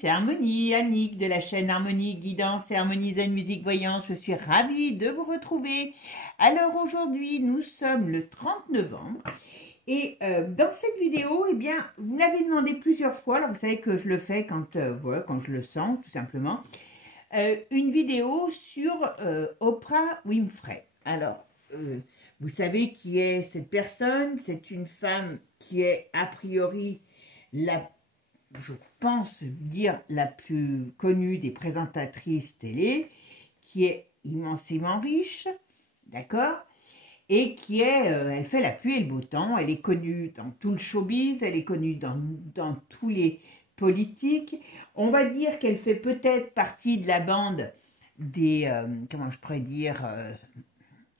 c'est Harmonie, Annick de la chaîne Harmonie Guidance et Harmonie Zen Musique Voyance. Je suis ravie de vous retrouver. Alors aujourd'hui, nous sommes le 30 novembre et dans cette vidéo, eh bien, vous m'avez demandé plusieurs fois, alors vous savez que je le fais quand, voilà, quand je le sens tout simplement, une vidéo sur Oprah Winfrey. Alors, vous savez qui est cette personne? C'est une femme qui est a priori je pense dire la plus connue des présentatrices télé, qui est immensément riche, d'accord, et qui est, elle fait la pluie et le beau temps, elle est connue dans tout le showbiz, elle est connue dans tous les politiques, on va dire qu'elle fait peut-être partie de la bande des, comment je pourrais dire,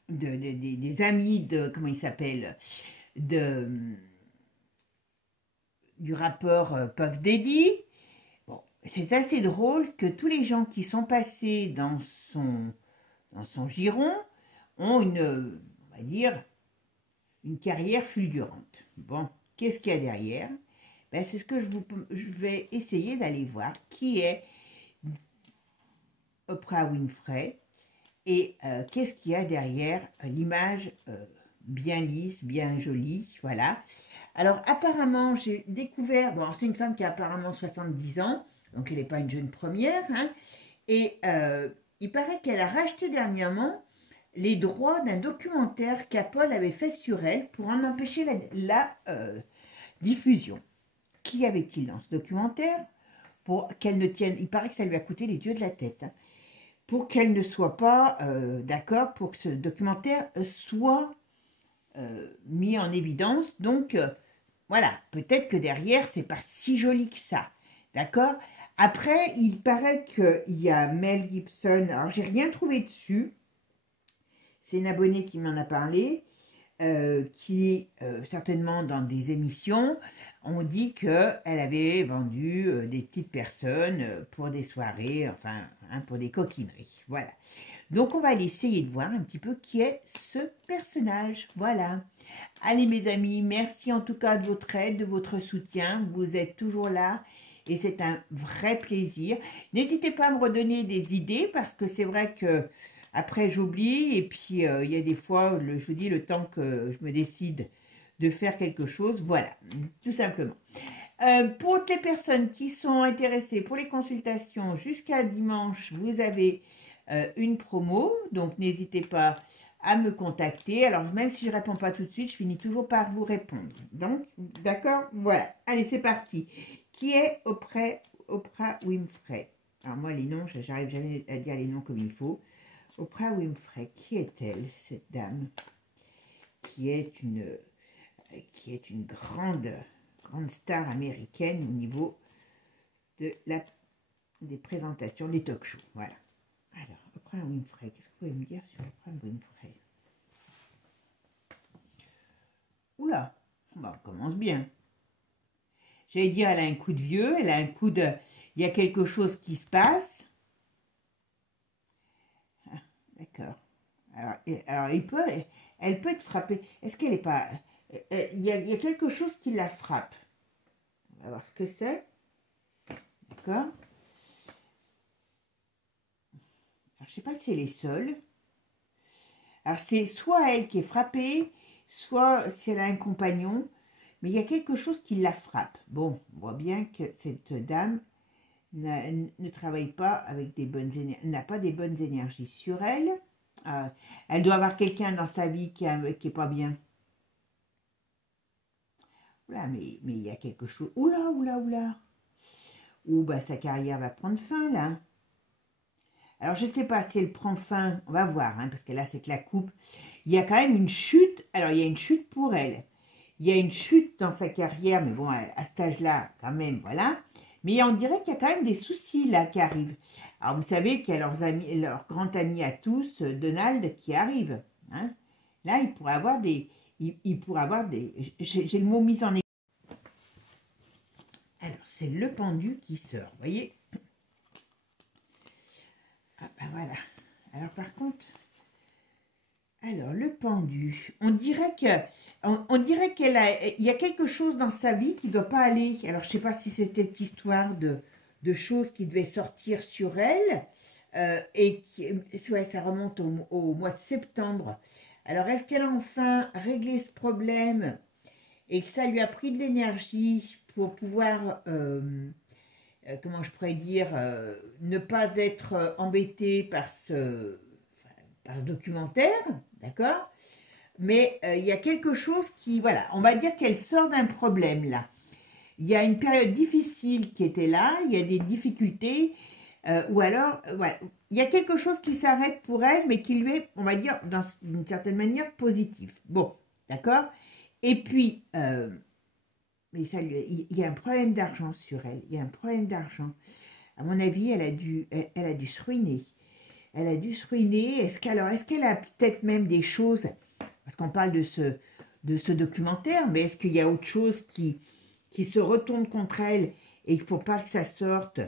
des amis de, comment il s'appelle, du rappeur Puff Daddy. Bon, c'est assez drôle que tous les gens qui sont passés dans son giron ont on va dire, une carrière fulgurante. Bon, qu'est-ce qu'il y a derrière? Ben, c'est ce que je vais essayer d'aller voir. Qui est Oprah Winfrey et qu'est-ce qu'il y a derrière l'image bien lisse, bien jolie, voilà. Alors, apparemment, j'ai découvert... Bon, c'est une femme qui a apparemment 70 ans, donc elle n'est pas une jeune première, hein, et il paraît qu'elle a racheté dernièrement les droits d'un documentaire qu'Apple avait fait sur elle pour en empêcher la diffusion. Qu'y avait-il dans ce documentaire? Pour qu'elle ne tienne... Il paraît que ça lui a coûté les yeux de la tête, hein, pour qu'elle ne soit pas d'accord pour que ce documentaire soit... mis en évidence, donc voilà, peut-être que derrière c'est pas si joli que ça, d'accord. Après, il paraît qu'il y a Mel Gibson, alors j'ai rien trouvé dessus, c'est une abonnée qui m'en a parlé, qui est certainement dans des émissions. On dit qu'elle avait vendu des petites personnes pour des soirées, enfin, hein, pour des coquineries, voilà. Donc, on va aller essayer de voir un petit peu qui est ce personnage. Voilà. Allez, mes amis, merci en tout cas de votre aide, de votre soutien. Vous êtes toujours là et c'est un vrai plaisir. N'hésitez pas à me redonner des idées parce que c'est vrai que après j'oublie et puis il y a des fois, je vous dis, le temps que je me décide de faire quelque chose. Voilà, tout simplement. Pour toutes les personnes qui sont intéressées pour les consultations jusqu'à dimanche, vous avez... une promo, donc n'hésitez pas à me contacter. Alors, même si je ne réponds pas tout de suite, je finis toujours par vous répondre. Donc, d'accord? Voilà. Allez, c'est parti. Qui est Oprah Winfrey? Alors, moi, les noms, j'arrive jamais à dire les noms comme il faut. Oprah Winfrey, qui est-elle, cette dame qui est une grande star américaine au niveau des présentations, des talk shows. Voilà. Alors, Oprah Winfrey, qu'est-ce que vous pouvez me dire sur Oprah Winfrey? Oula, bah, on commence bien. J'allais dire, elle a un coup de vieux, elle a un coup de... Il y a quelque chose qui se passe. Ah, d'accord. Alors, elle peut être frappée. Est-ce qu'elle n'est pas... il y a quelque chose qui la frappe. On va voir ce que c'est. D'accord. Alors, je ne sais pas si elle est seule. Alors, c'est soit elle qui est frappée, soit si elle a un compagnon. Mais il y a quelque chose qui la frappe. Bon, on voit bien que cette dame ne travaille pas avec des bonnes énergies, n'a pas des bonnes énergies sur elle. Elle doit avoir quelqu'un dans sa vie qui est pas bien. Oula, mais il y a quelque chose. Oula. Ou bah, sa carrière va prendre fin, là. Alors, je ne sais pas si elle prend fin, on va voir, hein, parce que là, c'est que la coupe. Il y a quand même une chute. Alors, il y a une chute pour elle. Il y a une chute dans sa carrière, mais bon, à cet âge-là, quand même, voilà. Mais on dirait qu'il y a quand même des soucis, là, qui arrivent. Alors, vous savez qu'il y a leur grand ami à tous, Donald, qui arrive. Hein. Là, il pourrait avoir des... J'ai le mot mis en évidence. Alors, c'est le pendu qui sort, vous voyez. Ah ben voilà. Alors par contre, le pendu, on dirait qu'il y a quelque chose dans sa vie qui ne doit pas aller. Alors je ne sais pas si c'était cette histoire de de choses qui devaient sortir sur elle. Et qui, ouais, ça remonte au mois de septembre. Alors, est-ce qu'elle a enfin réglé ce problème et que ça lui a pris de l'énergie pour pouvoir, comment je pourrais dire, ne pas être embêtée par ce documentaire, d'accord? Mais il y a quelque chose qui, voilà, on va dire qu'elle sort d'un problème là. Il y a une période difficile qui était là, il y a des difficultés, ou alors, voilà, il y a quelque chose qui s'arrête pour elle, mais qui lui est, on va dire, d'une certaine manière, positif. Bon, d'accord? Et puis, mais ça, il y a un problème d'argent sur elle, il y a un problème d'argent. À mon avis, elle a dû se ruiner. Elle a dû se ruiner. Est-ce qu'elle a peut-être même des choses, parce qu'on parle de ce documentaire, mais est-ce qu'il y a autre chose qui se retourne contre elle et il ne faut pas que ça sorte,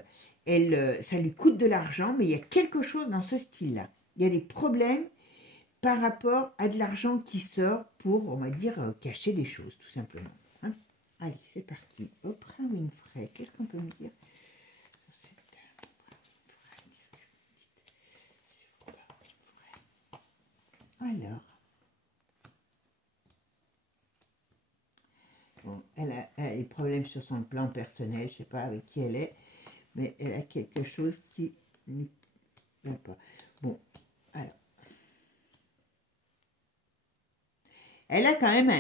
ça lui coûte de l'argent, mais il y a quelque chose dans ce style-là. Il y a des problèmes par rapport à de l'argent qui sort pour, on va dire, cacher des choses, tout simplement. Hein. Allez, c'est parti. Oprah Winfrey, qu'est-ce qu'on peut me dire sur cette alors, bon, elle a des problèmes sur son plan personnel, je ne sais pas avec qui elle est, mais elle a quelque chose qui ne va pas. Bon, alors. Elle a quand même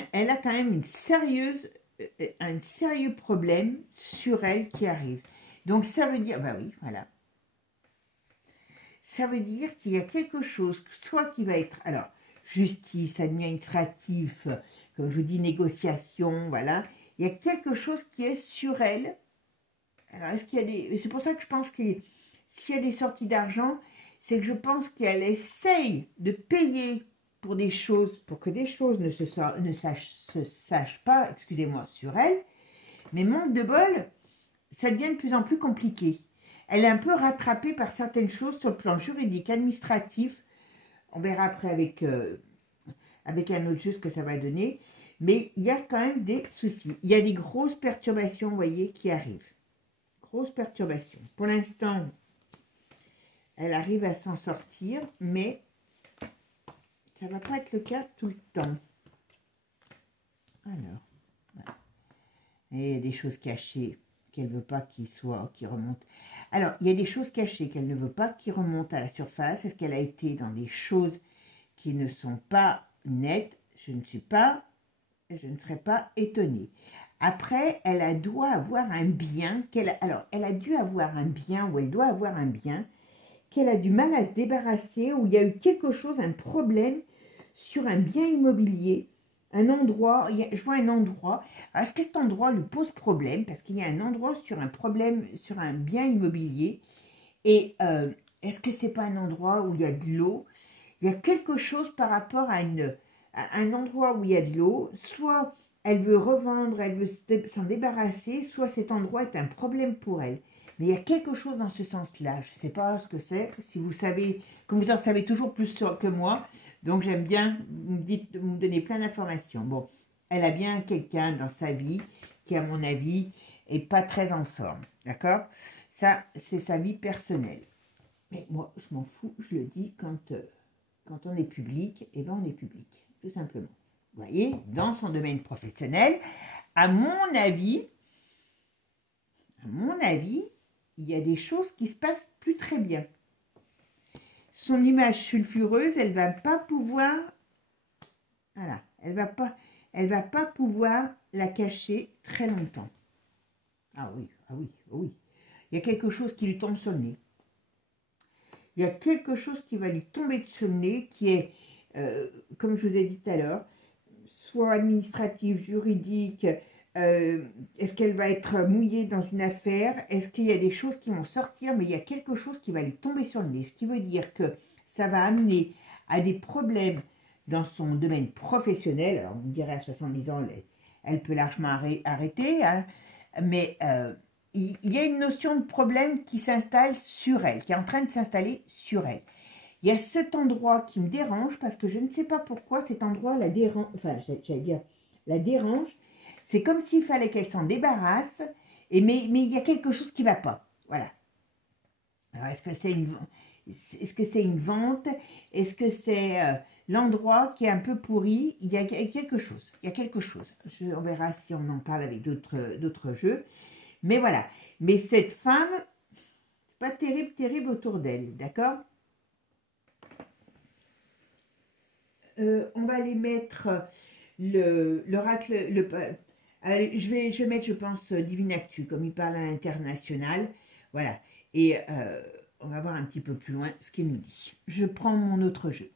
un sérieux problème sur elle qui arrive. Donc ça veut dire, bah oui, voilà. Ça veut dire qu'il y a quelque chose, soit qui va être, alors, justice, administratif, comme je vous dis, négociation, voilà. Il y a quelque chose qui est sur elle. Alors, est-ce qu'il y a des... C'est pour ça que je pense que s'il y a des sorties d'argent, c'est que je pense qu'elle essaye de payer pour des choses, pour que des choses ne se sachent pas, excusez-moi, sur elle. Mais manque de bol, ça devient de plus en plus compliqué. Elle est un peu rattrapée par certaines choses sur le plan juridique, administratif. On verra après avec un autre juge ce que ça va donner. Mais il y a quand même des soucis. Il y a des grosses perturbations, vous voyez, qui arrivent. Grosses perturbations. Pour l'instant, elle arrive à s'en sortir, mais ça ne va pas être le cas tout le temps. Alors, voilà. Et il y a des choses cachées qu'elle ne veut pas qui remontent. Alors, il y a des choses cachées qu'elle ne veut pas qui remontent à la surface. Est-ce qu'elle a été dans des choses qui ne sont pas nettes? Je ne serais pas étonnée. Après, doit avoir un bien, elle a dû avoir un bien, ou elle doit avoir un bien, qu'elle a du mal à se débarrasser, où il y a eu quelque chose, un problème sur un bien immobilier, un endroit, je vois un endroit. Est-ce que cet endroit lui pose problème? Parce qu'il y a un endroit sur un problème, sur un bien immobilier. Et est-ce que c'est pas un endroit où il y a de l'eau? Il y a quelque chose par rapport à un endroit où il y a de l'eau. Soit elle veut revendre, elle veut s'en débarrasser, soit cet endroit est un problème pour elle. Mais il y a quelque chose dans ce sens-là. Je ne sais pas ce que c'est. Si vous savez, comme vous en savez toujours plus que moi, donc j'aime bien, vous me donnez plein d'informations. Bon, elle a bien quelqu'un dans sa vie qui, à mon avis, est pas très en forme. D'accord? Ça, c'est sa vie personnelle. Mais moi, je m'en fous, je le dis, quand on est public, eh ben on est public, tout simplement. Vous voyez, dans son domaine professionnel, à mon avis, il y a des choses qui se passent plus très bien. Son image sulfureuse, elle va pas pouvoir, voilà, elle va pas pouvoir la cacher très longtemps. Ah oui, ah oui, ah oui. Il y a quelque chose qui lui tombe sur le nez. Il y a quelque chose qui va lui tomber sur le nez, qui est, comme je vous ai dit tout à l'heure, soit administratif, juridique. Est-ce qu'elle va être mouillée dans une affaire? Est-ce qu'il y a des choses qui vont sortir, mais il y a quelque chose qui va lui tomber sur le nez? Ce qui veut dire que ça va amener à des problèmes dans son domaine professionnel. Alors, on dirait à 70 ans, elle peut largement arrêter, hein, mais il y a une notion de problème qui s'installe sur elle, qui est en train de s'installer sur elle. Il y a cet endroit qui me dérange parce que je ne sais pas pourquoi cet endroit la dérange, enfin, j'allais dire, la dérange. C'est comme s'il fallait qu'elle s'en débarrasse, mais il y a quelque chose qui ne va pas. Voilà. Alors, est-ce que c'est une vente? Est-ce que c'est l'endroit qui est un peu pourri? Il y a quelque chose. Il y a quelque chose. On verra si on en parle avec d'autres jeux. Mais voilà. Mais cette femme, c'est pas terrible, terrible autour d'elle. D'accord? On va aller mettre l'oracle. Allez, je vais mettre, je pense, Divinactu, comme il parle à l'international. Voilà. Et on va voir un petit peu plus loin ce qu'il nous dit. Je prends mon autre jeu.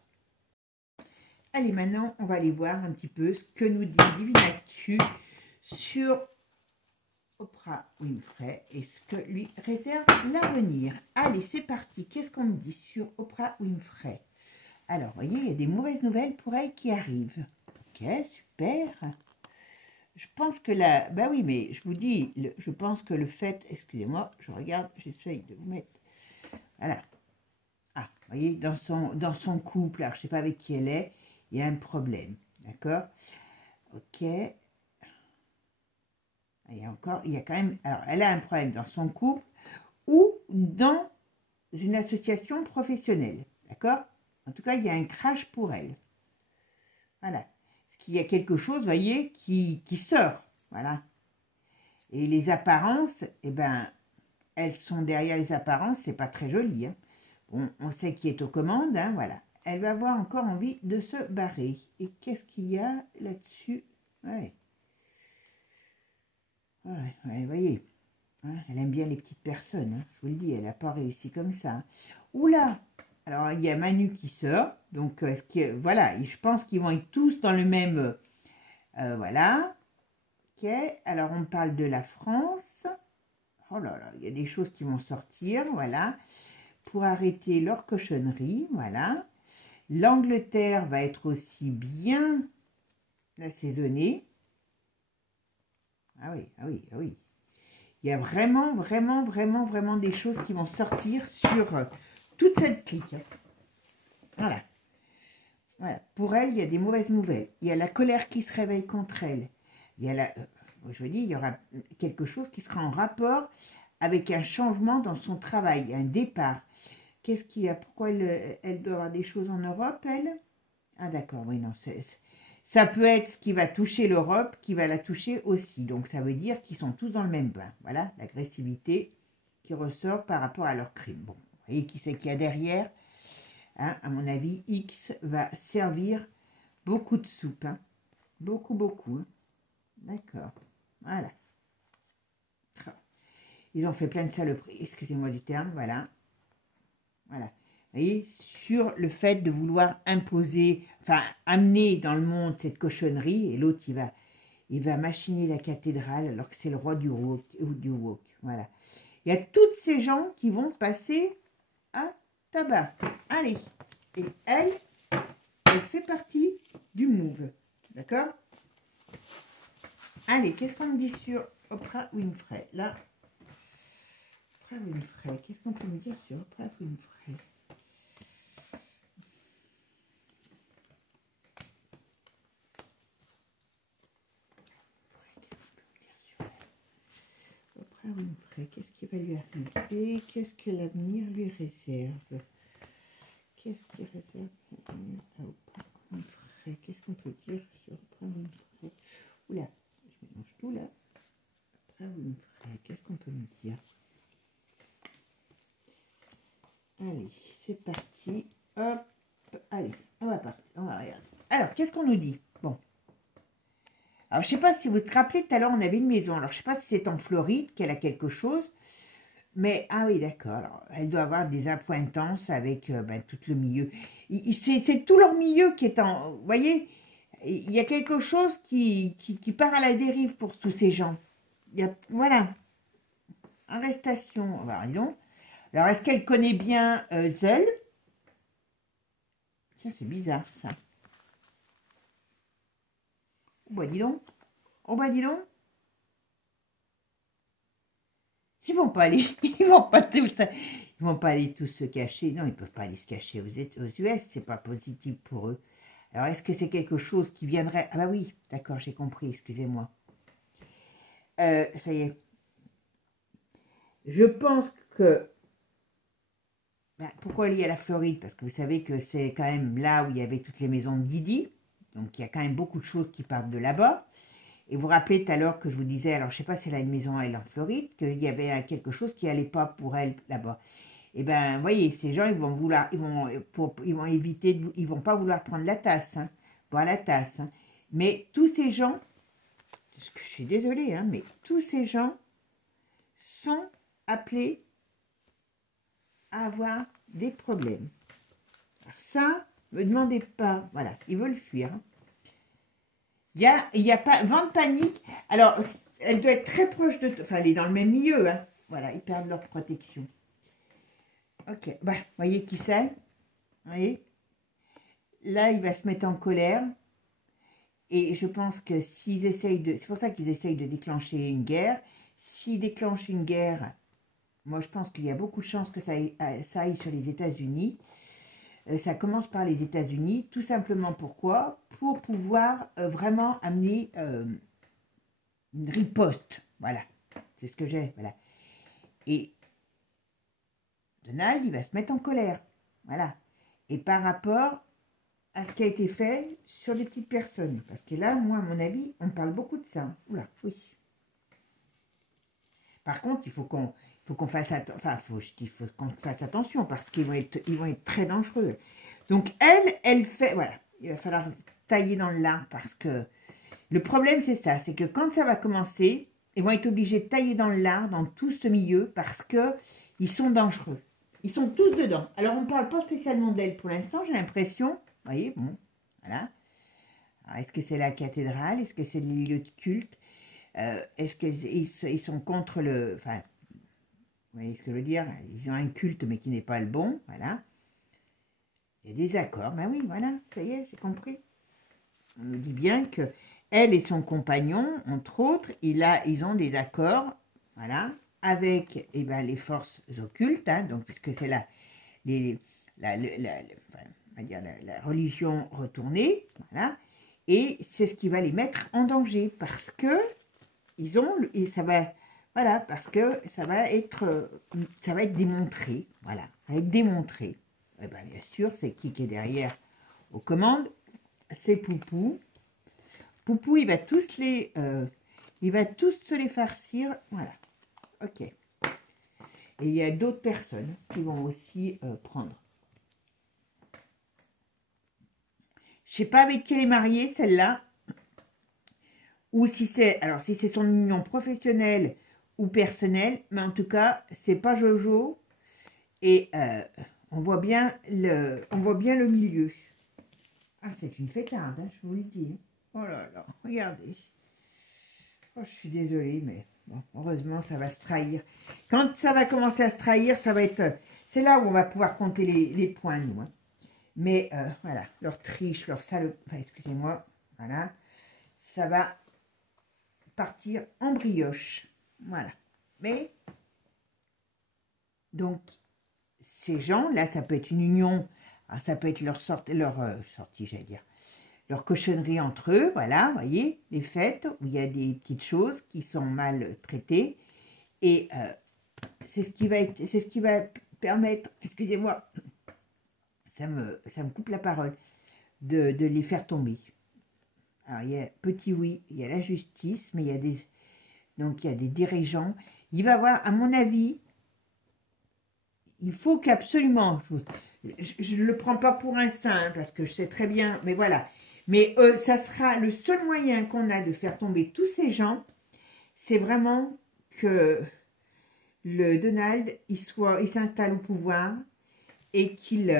Allez, maintenant, on va aller voir un petit peu ce que nous dit Divinactu sur Oprah Winfrey et ce que lui réserve l'avenir. Allez, c'est parti. Qu'est-ce qu'on me dit sur Oprah Winfrey? Alors, vous voyez, il y a des mauvaises nouvelles pour elle qui arrivent. Ok, super. Je pense que là, bah oui, mais je vous dis, je pense que le fait, excusez-moi, je regarde, j'essaye de vous mettre, voilà. Ah, vous voyez, dans son couple, alors je ne sais pas avec qui elle est, il y a un problème, d'accord? Ok. Il y a quand même, alors elle a un problème dans son couple ou dans une association professionnelle, d'accord? En tout cas, il y a un crash pour elle. Voilà. Parce qu'il y a quelque chose, vous voyez, qui sort. Voilà. Et les apparences, eh ben, elles sont derrière les apparences, c'est pas très joli. Hein. Bon, on sait qui est aux commandes, hein, voilà. Elle va avoir encore envie de se barrer. Et qu'est-ce qu'il y a là-dessus? Ouais. Ouais, vous voyez. Hein, elle aime bien les petites personnes, hein, je vous le dis, elle n'a pas réussi comme ça. Hein. Oula! Alors, il y a Manu qui sort, donc, voilà, je pense qu'ils vont être tous dans le même, voilà. Ok, alors on parle de la France. Oh là là, il y a des choses qui vont sortir, voilà, pour arrêter leur cochonnerie, voilà. L'Angleterre va être aussi bien assaisonnée. Ah oui, ah oui, ah oui. Il y a vraiment, vraiment, vraiment, vraiment des choses qui vont sortir sur toute cette clique. Voilà. Voilà. Pour elle, il y a des mauvaises nouvelles. Il y a la colère qui se réveille contre elle. Il y a je vous dis, il y aura quelque chose qui sera en rapport avec un changement dans son travail, un départ. Qu'est-ce qu'il y a? Pourquoi elle doit avoir des choses en Europe, elle? Ah d'accord, oui, non, ça peut être ce qui va toucher l'Europe, qui va la toucher aussi. Donc ça veut dire qu'ils sont tous dans le même bain. Voilà, l'agressivité qui ressort par rapport à leur crime. Bon, vous voyez qui c'est qu'il y a derrière, hein? À mon avis, X va servir beaucoup de soupe. Hein? Beaucoup, beaucoup. Hein? D'accord, voilà. Ils ont fait plein de saloperies, excusez-moi du terme, voilà. Voilà. Vous voyez, sur le fait de vouloir imposer, enfin, amener dans le monde cette cochonnerie, et l'autre, il va machiner la cathédrale alors que c'est le roi du wok. Voilà. Il y a toutes ces gens qui vont passer à tabac. Allez. Et elle fait partie du move. D'accord? Allez, qu'est-ce qu'on me dit sur Oprah Winfrey? Là, Oprah Winfrey, qu'est-ce qu'on peut me dire sur Oprah Winfrey? Oprah Winfrey, qu'est-ce qui va lui arriver? Qu'est-ce que l'avenir lui réserve? Qu'est-ce qui réserve l'avenir à Oprah Winfrey? Qu'est-ce qu'on peut dire sur Oprah Winfrey? Oula, je mélange tout là. Oprah Winfrey, qu'est-ce qu'on peut me dire? Allez, c'est parti. Hop, allez, on va partir, on va regarder. Alors, qu'est-ce qu'on nous dit? Bon. Alors, je ne sais pas si vous vous rappelez, tout à l'heure, on avait une maison. Alors, je ne sais pas si c'est en Floride qu'elle a quelque chose. Mais, ah oui, d'accord. Alors, elle doit avoir des appointances avec tout le milieu. C'est tout leur milieu qui est en... Vous voyez, il y a quelque chose qui part à la dérive pour tous ces gens. Voilà. Arrestation. Alors, dis donc. Alors, est-ce qu'elle connaît bien Zell? Tiens, c'est bizarre, ça. Oh, bah, dis donc. Oh, bah, dis donc. Ils vont pas aller, ils vont pas tous se cacher. Non, ils peuvent pas aller se cacher aux US, c'est pas positif pour eux. Alors, est-ce que c'est quelque chose qui viendrait... Ah bah oui, d'accord, j'ai compris, excusez-moi. Ça y est. Je pense que... Ben, pourquoi elle est à la Floride? Parce que vous savez que c'est quand même là où il y avait toutes les maisons de Didi. Donc il y a quand même beaucoup de choses qui partent de là-bas. Et vous vous rappelez tout à l'heure que je vous disais, alors je ne sais pas si elle a une maison elle en Floride, qu'il y avait quelque chose qui n'allait pas pour elle là-bas. Et ben, vous voyez, ces gens, ils vont vouloir, ils vont éviter, ils vont pas vouloir prendre la tasse, hein, boire la tasse. Hein. Mais tous ces gens, je suis désolée, hein, mais tous ces gens sont appelés à avoir des problèmes. Alors ça, ne me demandez pas, voilà, ils veulent fuir. Hein. Il y a pas, vent de panique. Alors, elle doit être très proche de... Enfin, elle est dans le même milieu. Hein. Voilà, ils perdent leur protection. Ok, bah, voyez qui c'est? Vous voyez? Là, il va se mettre en colère. Et je pense que s'ils essayent de... C'est pour ça qu'ils essayent de déclencher une guerre. S'ils déclenchent une guerre, moi, je pense qu'il y a beaucoup de chances que ça aille sur les États-Unis. Ça commence par les États-Unis, tout simplement pourquoi? Pour pouvoir vraiment amener une riposte. Voilà, c'est ce que j'ai. Voilà. Et Donald, il va se mettre en colère. Voilà. Et par rapport à ce qui a été fait sur des petites personnes. Parce que là, moi, à mon avis, on parle beaucoup de ça. Oula, oui. Par contre, il faut qu'on fasse attention parce qu'ils vont être très dangereux. Donc, elle fait, voilà, il va falloir tailler dans le lard parce que le problème, c'est ça, c'est que quand ça va commencer, ils vont être obligés de tailler dans le lard, dans tout ce milieu, parce que ils sont dangereux. Ils sont tous dedans. Alors, on ne parle pas spécialement d'elle pour l'instant, j'ai l'impression. Vous voyez, bon, voilà. Est-ce que c'est la cathédrale? Est-ce que c'est le lieu de culte? Est-ce qu'ils sont contre le... Enfin, vous voyez ce que je veux dire? Ils ont un culte, mais qui n'est pas le bon, voilà. Il y a des accords, ben oui, voilà, ça y est, j'ai compris. On me dit bien que elle et son compagnon, entre autres, ils ont des accords, voilà, avec les forces occultes, hein, donc puisque c'est la religion retournée, voilà, et c'est ce qui va les mettre en danger parce que et ça va, voilà, parce que ça va être démontré, voilà, ça va être démontré. Et bien, bien sûr, c'est qui est derrière aux commandes? C'est Poupou. Poupou, il va tous se les farcir, voilà, ok. Et il y a d'autres personnes qui vont aussi prendre. Je sais pas avec qui elle est mariée, celle-là, ou si c'est, alors si c'est son union professionnelle ou personnelle, mais en tout cas, c'est pas Jojo, et on voit bien le milieu. Ah, c'est une fêtarde, hein, je vous le dis. Oh là là, regardez. Oh, je suis désolée, mais bon, heureusement, ça va se trahir. Quand ça va commencer à se trahir, ça va être... C'est là où on va pouvoir compter les points, nous. Hein. Mais voilà, leur triche, leur sale... Enfin, excusez-moi, voilà. Ça va partir en brioche. Voilà. Mais, donc, ces gens, là, ça peut être une union. Alors, ça peut être leur sortie, j'allais dire. Leur cochonnerie entre eux, voilà, vous voyez, les fêtes où il y a des petites choses qui sont mal traitées. Et c'est ce qui va permettre, excusez-moi, ça me coupe la parole, de les faire tomber. Alors, il y a petit oui, il y a la justice, mais il y a des dirigeants. Il va y avoir, à mon avis, il faut qu'absolument, je ne le prends pas pour un saint, hein, parce que je sais très bien, mais voilà. Mais ça sera le seul moyen qu'on a de faire tomber tous ces gens, c'est vraiment que le Donald, il s'installe au pouvoir et qu'il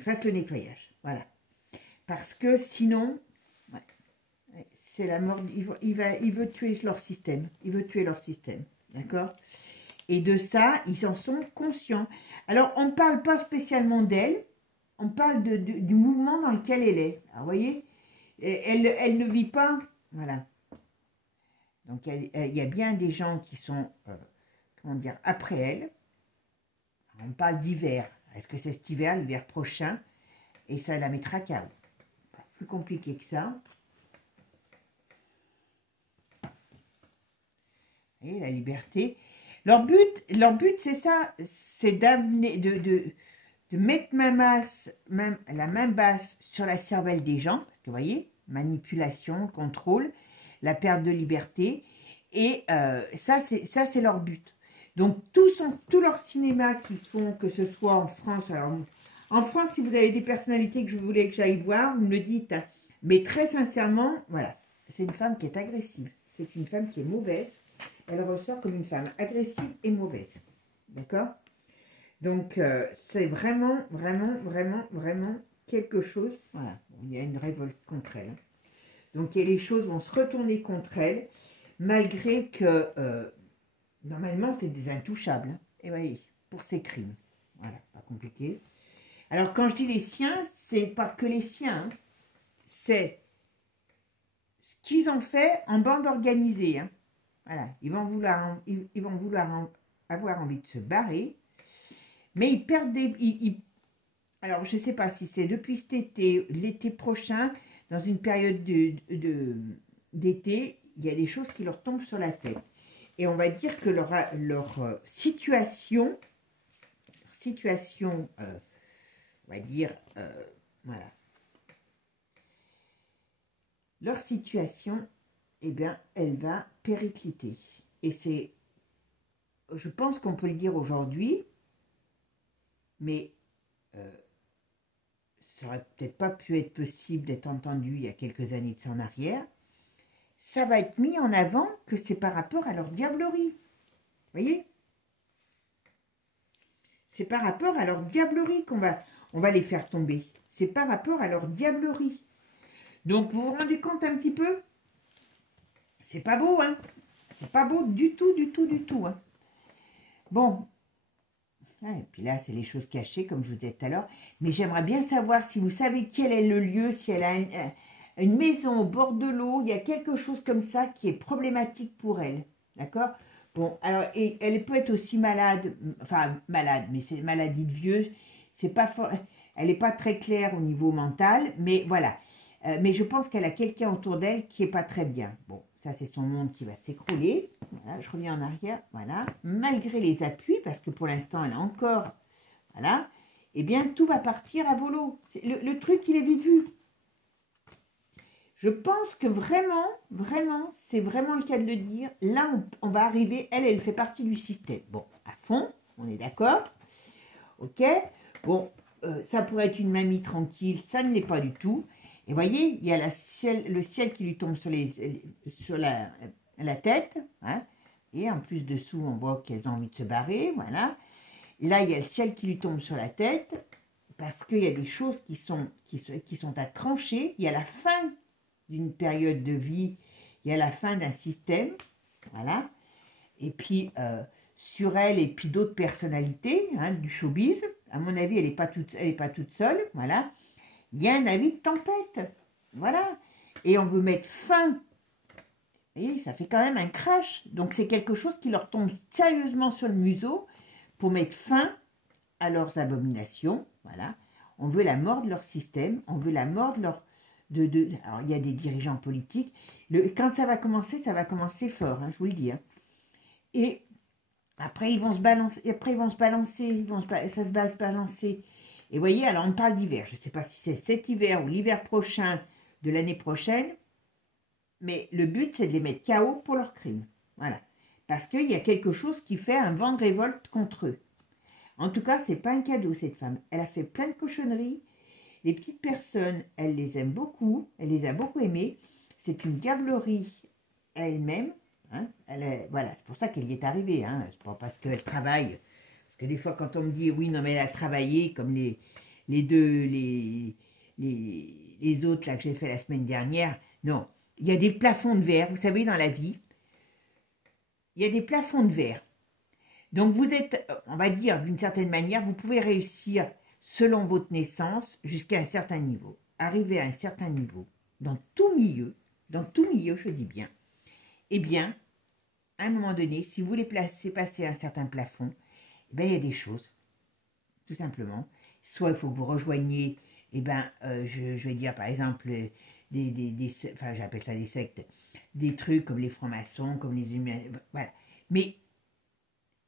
fasse le nettoyage. Voilà. Parce que sinon, ouais, c'est la mort. Il veut tuer leur système. Il veut tuer leur système. D'accord? Et de ça, ils en sont conscients. Alors, on ne parle pas spécialement d'elle. On parle du mouvement dans lequel elle est. Alors, vous voyez, elle ne vit pas. Voilà. Donc, il y a bien des gens qui sont, comment dire, après elle. On parle d'hiver. Est-ce que c'est cet hiver, l'hiver prochain? Et ça la mettra KO. Pas plus compliqué que ça. Et la liberté. Leur but c'est ça, c'est d'amener, de mettre la main basse sur la cervelle des gens, parce que vous voyez, manipulation, contrôle, la perte de liberté, et ça c'est leur but. Donc tout leur cinéma qu'ils font, que ce soit en France, alors en France, si vous avez des personnalités que je voulais que j'aille voir, vous me le dites, hein. Mais très sincèrement, voilà, c'est une femme qui est agressive, c'est une femme qui est mauvaise, elle ressort comme une femme agressive et mauvaise, d'accord? Donc, c'est vraiment, vraiment, vraiment, vraiment quelque chose. Voilà, il y a une révolte contre elle. Donc, les choses vont se retourner contre elle, malgré que, normalement, c'est des intouchables. Hein. Et oui, pour ces crimes. Voilà, pas compliqué. Alors, quand je dis les siens, c'est pas que les siens. Hein. C'est ce qu'ils ont fait en bande organisée. Hein. Voilà, ils vont vouloir avoir envie de se barrer. Mais ils perdent des... alors, je ne sais pas si c'est depuis cet été, l'été prochain, dans une période d'été, il y a des choses qui leur tombent sur la tête. Et on va dire que leur situation, on va dire, voilà. Leur situation, eh bien, elle va péricliter. Et c'est, je pense qu'on peut le dire aujourd'hui, mais ça aurait peut-être pas pu être possible d'être entendu il y a quelques années de ça en arrière, ça va être mis en avant que c'est par rapport à leur diablerie. Vous voyez? C'est par rapport à leur diablerie on va les faire tomber. C'est par rapport à leur diablerie. Donc, vous vous rendez compte un petit peu? C'est pas beau, hein? C'est pas beau du tout, du tout, du tout, hein? Bon. Et puis là, c'est les choses cachées, comme je vous disais tout à l'heure. Mais j'aimerais bien savoir si vous savez quel est le lieu, si elle a une maison au bord de l'eau, il y a quelque chose comme ça qui est problématique pour elle. D'accord? Bon, alors, et elle peut être aussi malade, enfin malade, mais c'est maladie de vieux. C'est pas elle n'est pas très claire au niveau mental, mais voilà. Mais je pense qu'elle a quelqu'un autour d'elle qui n'est pas très bien. Bon, ça c'est son monde qui va s'écrouler. Voilà, je reviens en arrière, voilà. Malgré les appuis, parce que pour l'instant elle a encore, voilà. Eh bien, tout va partir à volo. Le truc, il est vite vu. Je pense que vraiment, vraiment, c'est vraiment le cas de le dire. Là, on va arriver, elle fait partie du système. Bon, à fond, on est d'accord. Ok. Bon, ça pourrait être une mamie tranquille, ça ne l'est pas du tout. Et voyez, il y a le ciel qui lui tombe sur la tête. Hein, et en plus dessous, on voit qu'elles ont envie de se barrer. Voilà. Là, il y a le ciel qui lui tombe sur la tête. Parce qu'il y a des choses qui sont à trancher. Il y a la fin d'une période de vie. Il y a la fin d'un système. Voilà. Et puis, sur elle, et puis d'autres personnalités hein, du showbiz. À mon avis, elle n'est pas toute seule. Voilà. Il y a un avis de tempête. Voilà. Et on veut mettre fin. Et ça fait quand même un crash. Donc, c'est quelque chose qui leur tombe sérieusement sur le museau pour mettre fin à leurs abominations. Voilà. On veut la mort de leur système. On veut la mort de leur... alors, il y a des dirigeants politiques. Quand ça va commencer fort, hein, je vous le dis. Hein. Et après, ils vont se balancer. Ça va se balancer. Et vous voyez, alors on parle d'hiver. Je ne sais pas si c'est cet hiver ou l'hiver prochain de l'année prochaine. Mais le but, c'est de les mettre KO pour leurs crimes. Voilà. Parce qu'il y a quelque chose qui fait un vent de révolte contre eux. En tout cas, c'est pas un cadeau, cette femme. Elle a fait plein de cochonneries. Les petites personnes, elle les aime beaucoup. Elle les a beaucoup aimées. C'est une diablerie elle-même. Hein. Voilà, c'est pour ça qu'elle y est arrivée. Hein. C'est pas parce qu'elle travaille. Parce que des fois, quand on me dit, oui, non, mais elle a travaillé, comme les autres là, que j'ai fait la semaine dernière. Non, il y a des plafonds de verre. Vous savez, dans la vie, il y a des plafonds de verre. Donc, vous êtes, on va dire, d'une certaine manière, vous pouvez réussir selon votre naissance jusqu'à un certain niveau. Arriver à un certain niveau, dans tout milieu, je dis bien, eh bien, à un moment donné, si vous voulez passer un certain plafond, eh bien, il y a des choses, tout simplement. Soit il faut que vous rejoigniez, eh bien, je vais dire, par exemple, enfin, j'appelle ça des sectes, des trucs comme les francs-maçons, comme les humains, voilà. Mais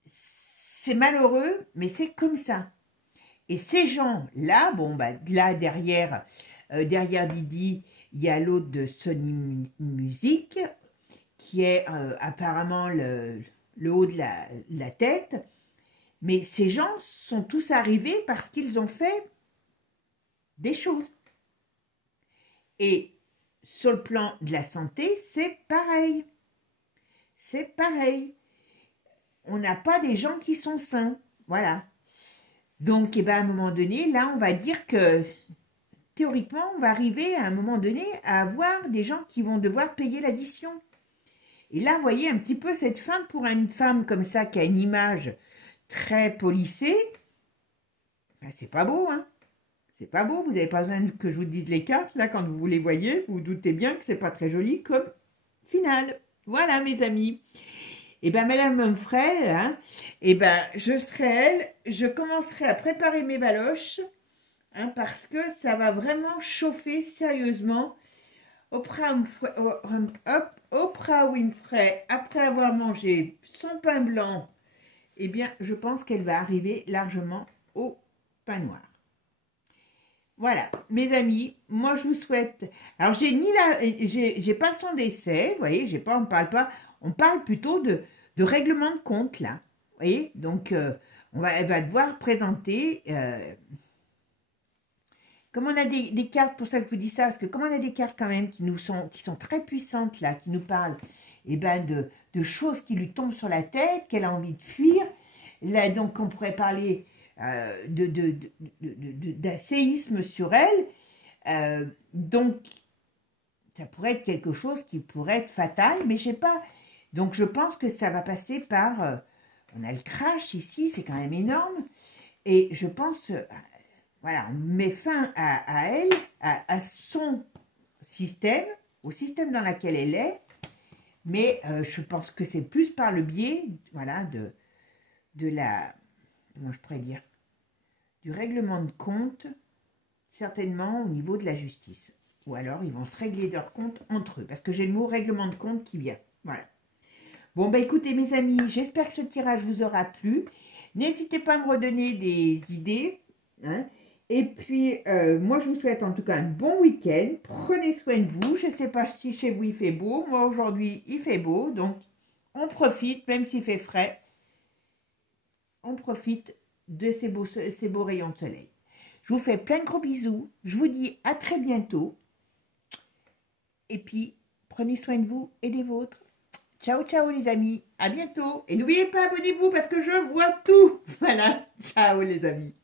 c'est malheureux, mais c'est comme ça. Et ces gens-là, bon, bah, là, derrière Didi, il y a l'autre de Sony Music, qui est apparemment le haut de la tête. Mais ces gens sont tous arrivés parce qu'ils ont fait des choses. Et sur le plan de la santé, c'est pareil. C'est pareil. On n'a pas des gens qui sont sains. Voilà. Donc, eh ben, à un moment donné, là, on va dire que théoriquement, on va arriver à un moment donné à avoir des gens qui vont devoir payer l'addition. Et là, vous voyez un petit peu cette fin pour une femme comme ça qui a une image très polissée. Ben, c'est pas beau, hein. C'est pas beau, vous n'avez pas besoin que je vous dise les cartes. Là, quand vous les voyez, vous, vous doutez bien que c'est pas très joli comme finale. Voilà, mes amis. Et bien, Madame Humphrey, hein, et ben, je serai elle, je commencerai à préparer mes baloches, hein, parce que ça va vraiment chauffer sérieusement. Oprah Winfrey, après avoir mangé son pain blanc, eh bien, je pense qu'elle va arriver largement au pain noir. Voilà, mes amis, moi je vous souhaite. Alors j'ai pas son décès, vous voyez, on parle pas, on parle plutôt de règlement de compte là, vous voyez. Donc elle va devoir présenter. Comme on a des cartes, pour ça que je vous dis ça, parce que comme on a des cartes quand même qui sont très puissantes là, qui nous parlent, eh ben de choses qui lui tombent sur la tête, qu'elle a envie de fuir. Là donc on pourrait parler d'un séisme sur elle. Donc, ça pourrait être quelque chose qui pourrait être fatal, mais je sais pas. Donc, je pense que ça va passer par... on a le crash ici, c'est quand même énorme. Et je pense, voilà, on met fin à elle, à son système, au système dans lequel elle est. Mais je pense que c'est plus par le biais, voilà, de la... Comment je pourrais dire, du règlement de compte, certainement au niveau de la justice. Ou alors, ils vont se régler leurs comptes entre eux, parce que j'ai le mot règlement de compte qui vient. Voilà. Bon, bah écoutez, mes amis, j'espère que ce tirage vous aura plu. N'hésitez pas à me redonner des idées. Hein. Et puis, moi, je vous souhaite en tout cas un bon week-end. Prenez soin de vous. Je ne sais pas si chez vous, il fait beau. Moi, aujourd'hui, il fait beau. Donc, on profite, même s'il fait frais. On profite de ces beaux rayons de soleil. Je vous fais plein de gros bisous. Je vous dis à très bientôt. Et puis, prenez soin de vous et des vôtres. Ciao, ciao les amis. À bientôt. Et n'oubliez pas, abonnez-vous parce que je vois tout. Voilà. Ciao les amis.